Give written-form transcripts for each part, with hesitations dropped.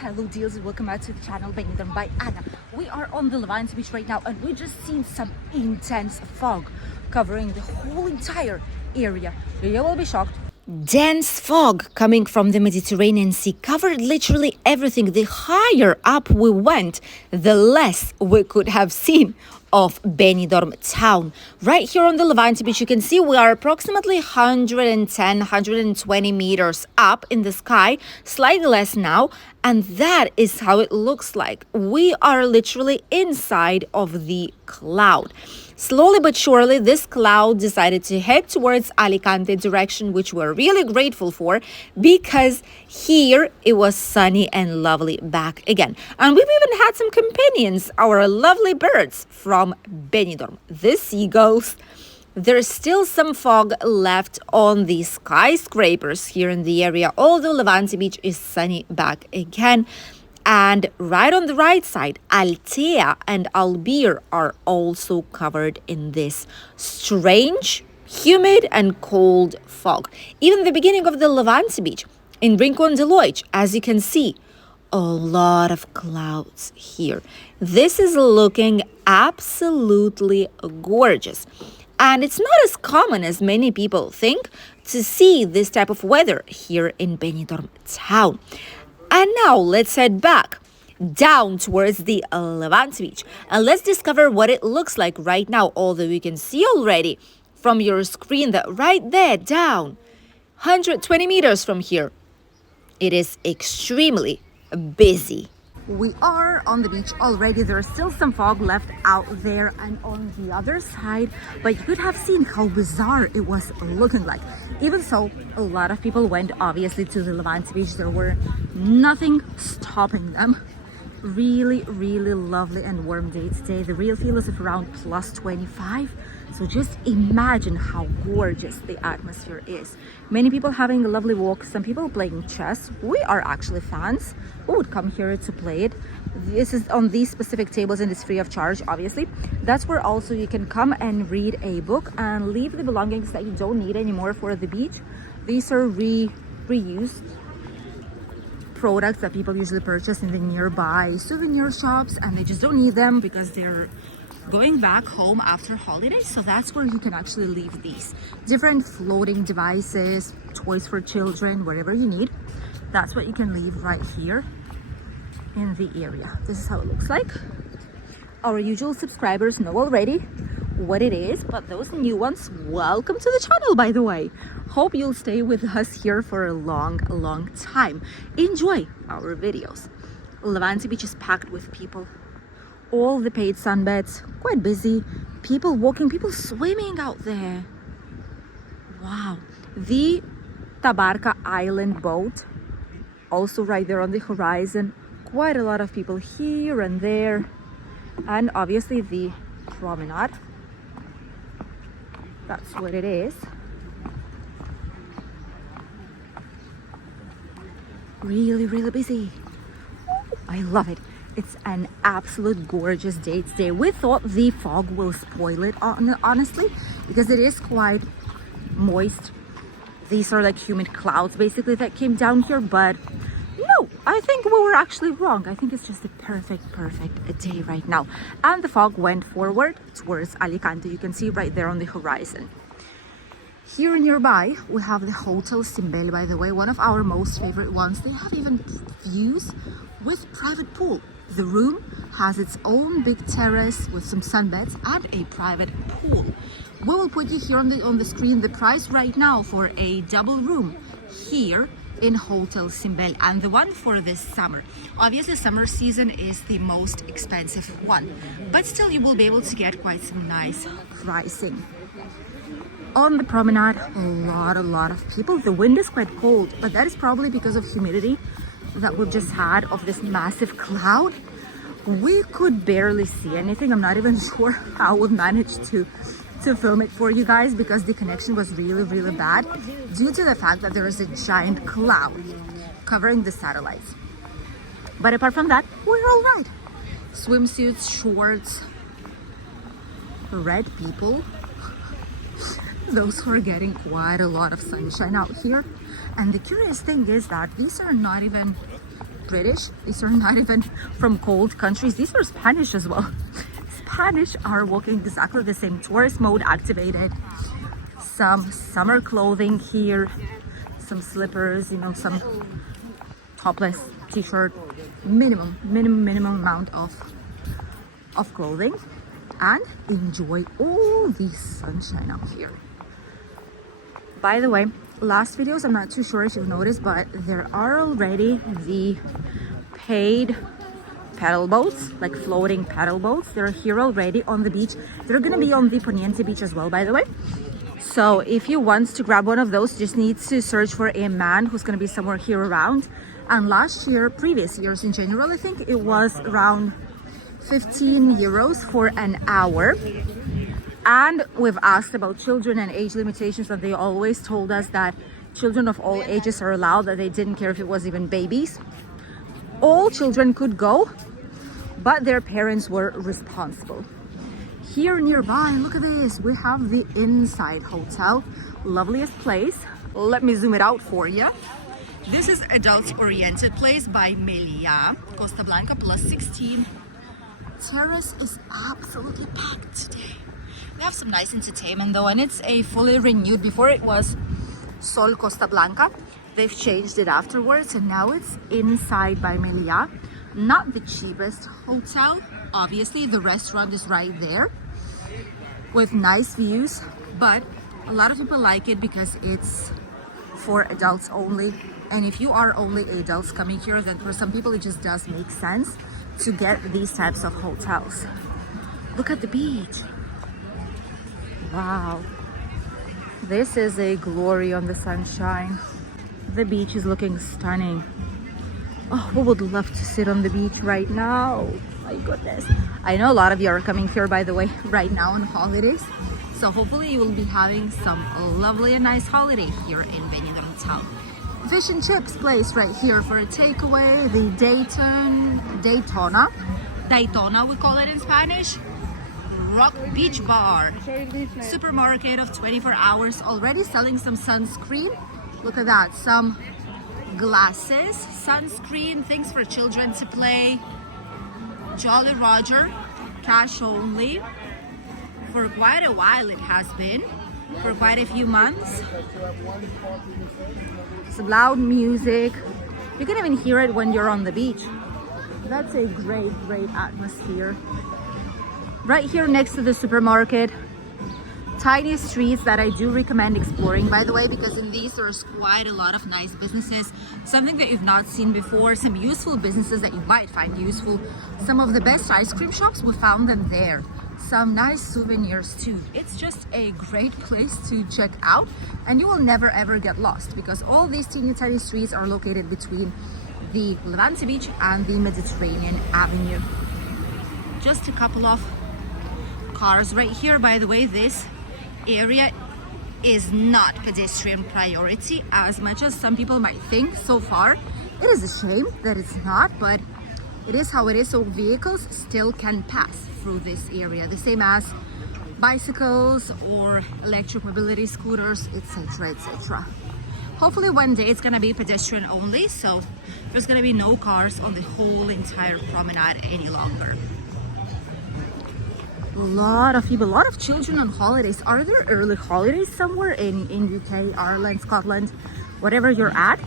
Hello dears, and welcome back to the channel Benidorm by Anna. We are on the Levante beach right now, and we just seen some intense fog covering the whole entire area. You will be shocked. Dense fog coming from the Mediterranean Sea covered literally everything. The higher up we went, the less we could have seen of Benidorm town. Right here on the Levante beach, you can see we are approximately 120 meters up in the sky, slightly less now, and that is how it looks like. We are literally inside of the cloud. Slowly but surely, this cloud decided to head towards Alicante direction, which we're really grateful for because here it was sunny and lovely back again. And we've even had some companions, our lovely birds from Benidorm, the seagulls. There's still some fog left on the skyscrapers here in the area, although Levante beach is sunny back again. And right on the right side, Altea and Albir are also covered in this strange, humid and cold fog. Even the beginning of the Levante beach in Rincon de Loix, as you can see, a lot of clouds here. This is looking absolutely gorgeous. And it's not as common as many people think to see this type of weather here in Benidorm town. And now let's head back down towards the Levante beach and let's discover what it looks like right now, although you can see already from your screen that right there down 120 meters from here, it is extremely busy. We are on the beach already. There's still some fog left out there and on the other side, but you could have seen how bizarre it was looking like. Even so, a lot of people went obviously to the Levante beach. There were nothing stopping them. Really lovely and warm day today. The real feel is of around plus 25. So just imagine how gorgeous the atmosphere is. Many people having a lovely walk, some people playing chess. We are actually fans who would come here to play it. This is on these specific tables and it's free of charge, obviously. That's where also you can come and read a book and leave the belongings that you don't need anymore for the beach. These are reused products that people usually purchase in the nearby souvenir shops, and they just don't need them because they're going back home after holidays. So that's where you can actually leave these different floating devices, toys for children, whatever you need. That's what you can leave right here in the area. This is how it looks like. Our usual subscribers know already what it is, but those new ones, welcome to the channel, by the way. Hope you'll stay with us here for a long time. Enjoy our videos. Levante beach is packed with people. All the paid sunbeds, quite busy. People walking, people swimming out there. Wow. The Tabarca Island boat, also right there on the horizon. Quite a lot of people here and there. And obviously the Promenade. That's what it is. Really busy. I love it. It's an absolute gorgeous day today. We thought the fog will spoil it, honestly, because it is quite moist. These are like humid clouds basically that came down here, but no, I think we were actually wrong. I think it's just a perfect day right now. And the fog went forward towards Alicante. You can see right there on the horizon. Here nearby, we have the Hotel Cimbel, by the way, one of our most favorite ones. They have even views with private pool. The room has its own big terrace with some sunbeds and a private pool. We will put you here on the screen the price right now for a double room here in Hotel Cimbel, and the one for this summer. Obviously summer season is the most expensive one, but still you will be able to get quite some nice pricing. On the promenade, a lot of people. The wind is quite cold, but that is probably because of humidity that we've just had of this massive cloud. We could barely see anything. I'm not even sure how we managed to film it for you guys because the connection was really bad due to the fact that there is a giant cloud covering the satellites. But apart from that, we're all right. Swimsuits, shorts, red people. Those who are getting quite a lot of sunshine out here. And the curious thing is that these are not even British. These are not even from cold countries. These are Spanish as well. Spanish are walking exactly the same. Tourist mode activated. Some summer clothing here. Some slippers, you know, some topless t-shirt. Minimum amount of clothing. And enjoy all the sunshine out here. By the way, last videos, I'm not too sure if you've noticed, but there are already the paid paddle boats, like floating paddle boats. They're here already on the beach. They're gonna be on the Promenade beach as well, by the way. So if you want to grab one of those, just need to search for a man who's gonna be somewhere here around. And last year, previous years in general, I think it was around 15 euros for an hour. And we've asked about children and age limitations, and they always told us that children of all ages are allowed, that they didn't care if it was even babies. All children could go, but their parents were responsible. Here nearby, look at this, we have the Innside Hotel. Loveliest place. Let me zoom it out for you. This is adult-oriented place by Melia, Costa Blanca plus 16. Terrace is absolutely packed today. We have some nice entertainment though, and it's a fully renewed. Before it was Sol Costa Blanca. They've changed it afterwards, and now it's Innside by Melia. Not the cheapest hotel. Obviously, the restaurant is right there with nice views, but a lot of people like it because it's for adults only. And if you are only adults coming here, then for some people it just does make sense to get these types of hotels. Look at the beach. Wow, this is a glory on the sunshine. The beach is looking stunning. Oh, we would love to sit on the beach right now. My goodness. I know a lot of you are coming here, by the way, right now on holidays. So hopefully you will be having some lovely and nice holiday here in Benidorm town. Fish and chips place right here for a takeaway. The Daytona we call it in Spanish. Rock Beach Bar. Supermarket of 24 hours, already selling some sunscreen. Look at that, some glasses, sunscreen, things for children to play. Jolly Roger, cash only. For quite a while it has been, for quite a few months. Some loud music. You can even hear it when you're on the beach. That's a great atmosphere. Right here next to the supermarket. Tiny streets that I do recommend exploring, by the way, because in these there's quite a lot of nice businesses, something that you've not seen before, some useful businesses that you might find useful. Some of the best ice cream shops, we found them there. Some nice souvenirs too. It's just a great place to check out, and you will never ever get lost because all these teeny tiny streets are located between the Levante beach and the Mediterranean Avenue. Just a couple of cars right here. By the way, this area is not pedestrian priority as much as some people might think so far. It is a shame that it's not, but it is how it is. So vehicles still can pass through this area, the same as bicycles or electric mobility scooters, etc, etc. Hopefully one day it's gonna be pedestrian only, so there's gonna be no cars on the whole entire promenade any longer. A lot of people, a lot of children on holidays. Are there early holidays somewhere in UK, Ireland, Scotland, whatever you're at?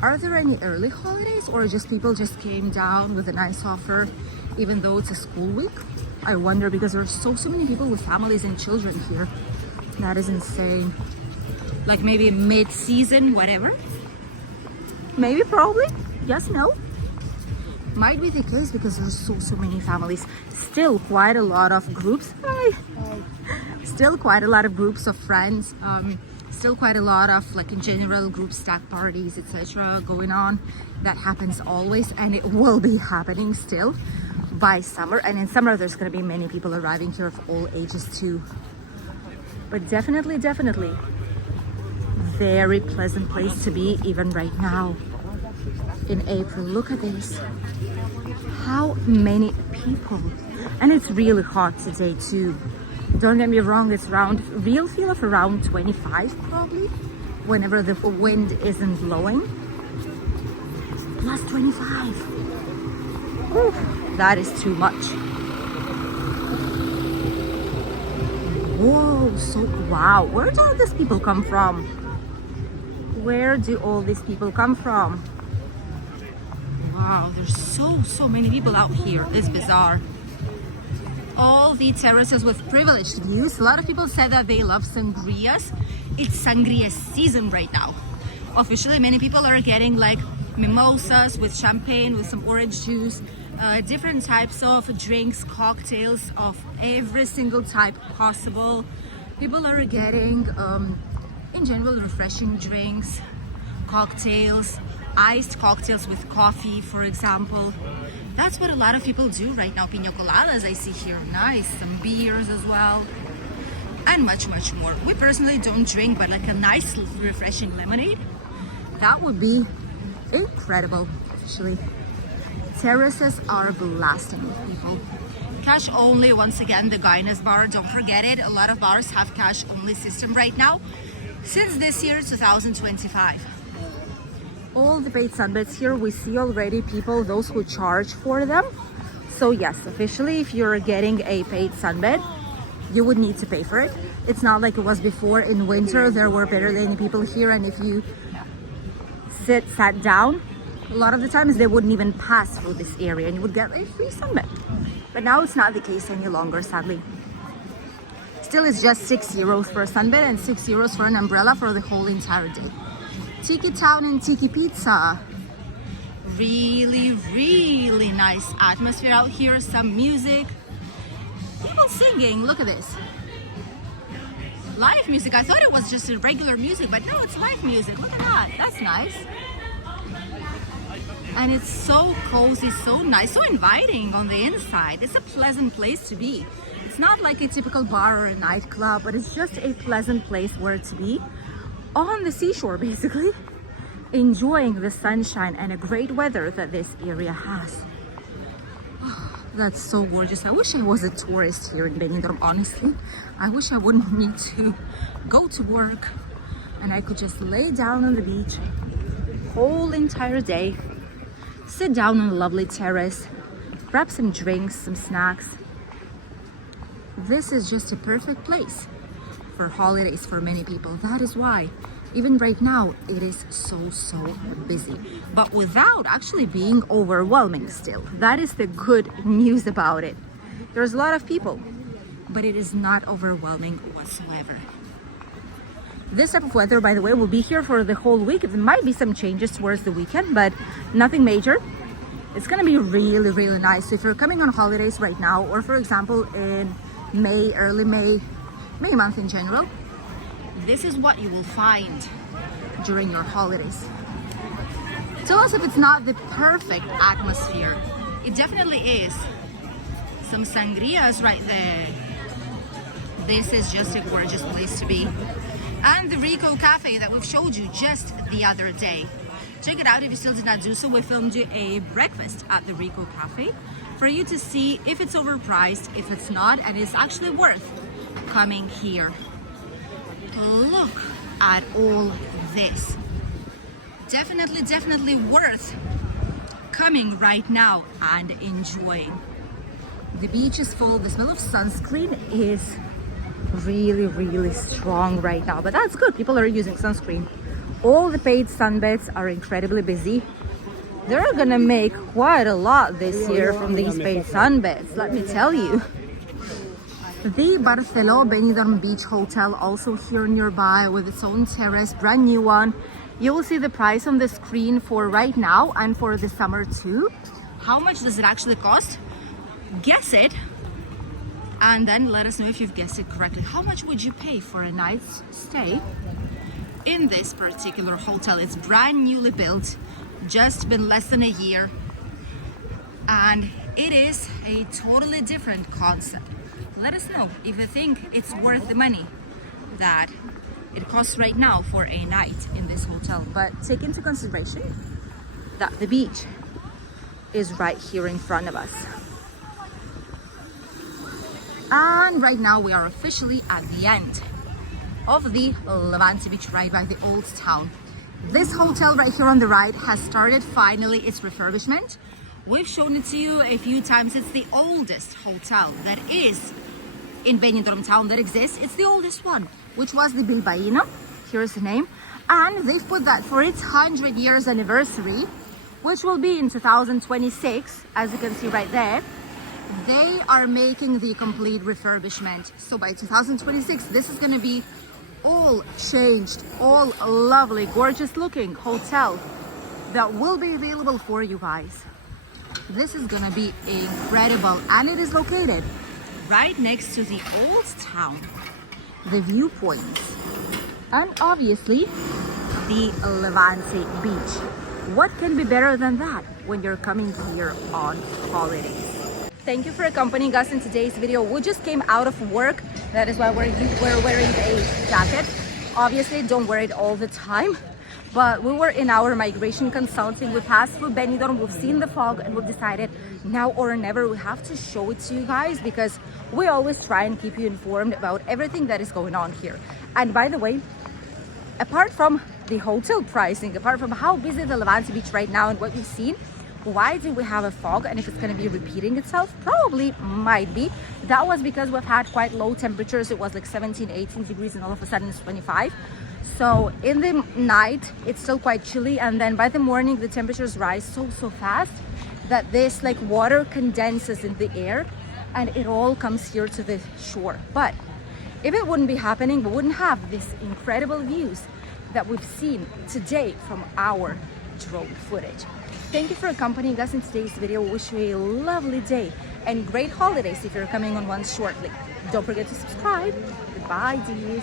Are there any early holidays, or just people just came down with a nice offer even though it's a school week? I wonder, because there are so many people with families and children here. That is insane. Like maybe mid-season, whatever. Maybe, probably, yes, no. Might be the case because there's so many families. Still quite a lot of groups. Still quite a lot of groups of friends. Still quite a lot of, like, in general, group stack parties, etc. going on. That happens always, and it will be happening still by summer. And in summer there's going to be many people arriving here of all ages too. But definitely very pleasant place to be even right now in April. Look at this, how many people, and it's really hot today too. Don't get me wrong, it's around, real feel of around 25 probably, whenever the wind isn't blowing. plus 25. Ooh, that is too much. Whoa, so wow, where do all these people come from? Where do all these people come from? Wow, there's so many people out here. It's bizarre. All the terraces with privileged views. A lot of people said that they love sangrias. It's sangria season right now. Officially, many people are getting like mimosas with champagne, with some orange juice, different types of drinks, cocktails of every single type possible. People are getting, in general, refreshing drinks, cocktails, iced cocktails with coffee, for example. That's what a lot of people do right now. Pina coladas, I see here, nice. Some beers as well, and much more. We personally don't drink, but like a nice, refreshing lemonade, that would be incredible, actually. Terraces are blasting with people. Cash only, once again, the Guinness bar, don't forget it. A lot of bars have cash only system right now, since this year, 2025. All the paid sunbeds here, we see already people, those who charge for them. So yes, officially, if you're getting a paid sunbed, you would need to pay for it. It's not like it was before. In winter, there were barely any people here, and if you sat down, a lot of the times they wouldn't even pass through this area and you would get a free sunbed. But now it's not the case any longer, sadly. Still, it's just €6 for a sunbed and €6 for an umbrella for the whole entire day. Tiki Town and Tiki Pizza. Really nice atmosphere out here. Some music. People singing. Look at this. Live music. I thought it was just a regular music, but no, it's live music. Look at that. That's nice. And it's so cozy, so nice, so inviting on the inside. It's a pleasant place to be. It's not like a typical bar or a nightclub, but it's just a pleasant place where to be. On the seashore, basically, enjoying the sunshine and a great weather that this area has. Oh, that's so gorgeous. I wish I was a tourist here in Benidorm, honestly. I wish I wouldn't need to go to work and I could just lay down on the beach whole entire day, sit down on a lovely terrace, grab some drinks, some snacks. This is just a perfect place for holidays for many people. That is why even right now it is so busy, but without actually being overwhelming. Still, that is the good news about it. There's a lot of people, but it is not overwhelming whatsoever. This type of weather, by the way, will be here for the whole week. There might be some changes towards the weekend, but nothing major. It's gonna be really nice. So if you're coming on holidays right now, or for example in May, early May month in general, this is what you will find during your holidays. Tell us if it's not the perfect atmosphere. It definitely is. Some sangrias right there. This is just a gorgeous place to be. And the Rico Cafe that we've showed you just the other day. Check it out if you still did not do so. We filmed you a breakfast at the Rico Cafe for you to see if it's overpriced, if it's not, and it's actually worth coming here. Look at all this. Definitely worth coming right now and enjoying. The beach is full. The smell of sunscreen is really strong right now, but that's good. People are using sunscreen. All the paid sunbeds are incredibly busy. They're gonna make quite a lot this year from these paid sunbeds, let me tell you. The Barcelo Benidorm Beach Hotel, also here nearby with its own terrace, brand new one. You will see the price on the screen for right now and for the summer too. How much does it actually cost? Guess it, and then let us know if you've guessed it correctly. How much would you pay for a night's stay in this particular hotel? It's brand newly built, just been less than a year, and it is a totally different concept. Let us know if you think it's worth the money that it costs right now for a night in this hotel. But take into consideration that the beach is right here in front of us. And right now we are officially at the end of the Levante beach, right by the old town. This hotel right here on the right has started finally its refurbishment. We've shown it to you a few times. It's the oldest hotel that is in Benidorm town that exists. It's the oldest one, which was the Bilbaíno. Here's the name. And they've put that for its 100 years anniversary, which will be in 2026, as you can see right there. They are making the complete refurbishment. So by 2026, this is going to be all changed, all lovely, gorgeous looking hotel that will be available for you guys. This is gonna be incredible, and it is located right next to the old town, the viewpoints, and obviously the Levante beach. What can be better than that when you're coming here on holidays? Thank you for accompanying us in today's video. We just came out of work. That is why we're wearing a jacket. Obviously, don't wear it all the time. But we were in our migration consulting. We passed through Benidorm. We've seen the fog, and we've decided now or never we have to show it to you guys, because we always try and keep you informed about everything that is going on here. And by the way, apart from the hotel pricing, apart from how busy the Levante beach right now and what we've seen, why do we have a fog? And if it's going to be repeating itself, probably might be. That was because we've had quite low temperatures. It was like 17, 18 degrees, and all of a sudden it's 25. So in the night, it's still quite chilly. And then by the morning, the temperatures rise so fast that this like water condenses in the air and it all comes here to the shore. But if it wouldn't be happening, we wouldn't have these incredible views that we've seen today from our drone footage. Thank you for accompanying us in today's video. We wish you a lovely day and great holidays if you're coming on one shortly. Don't forget to subscribe. Goodbye, dears.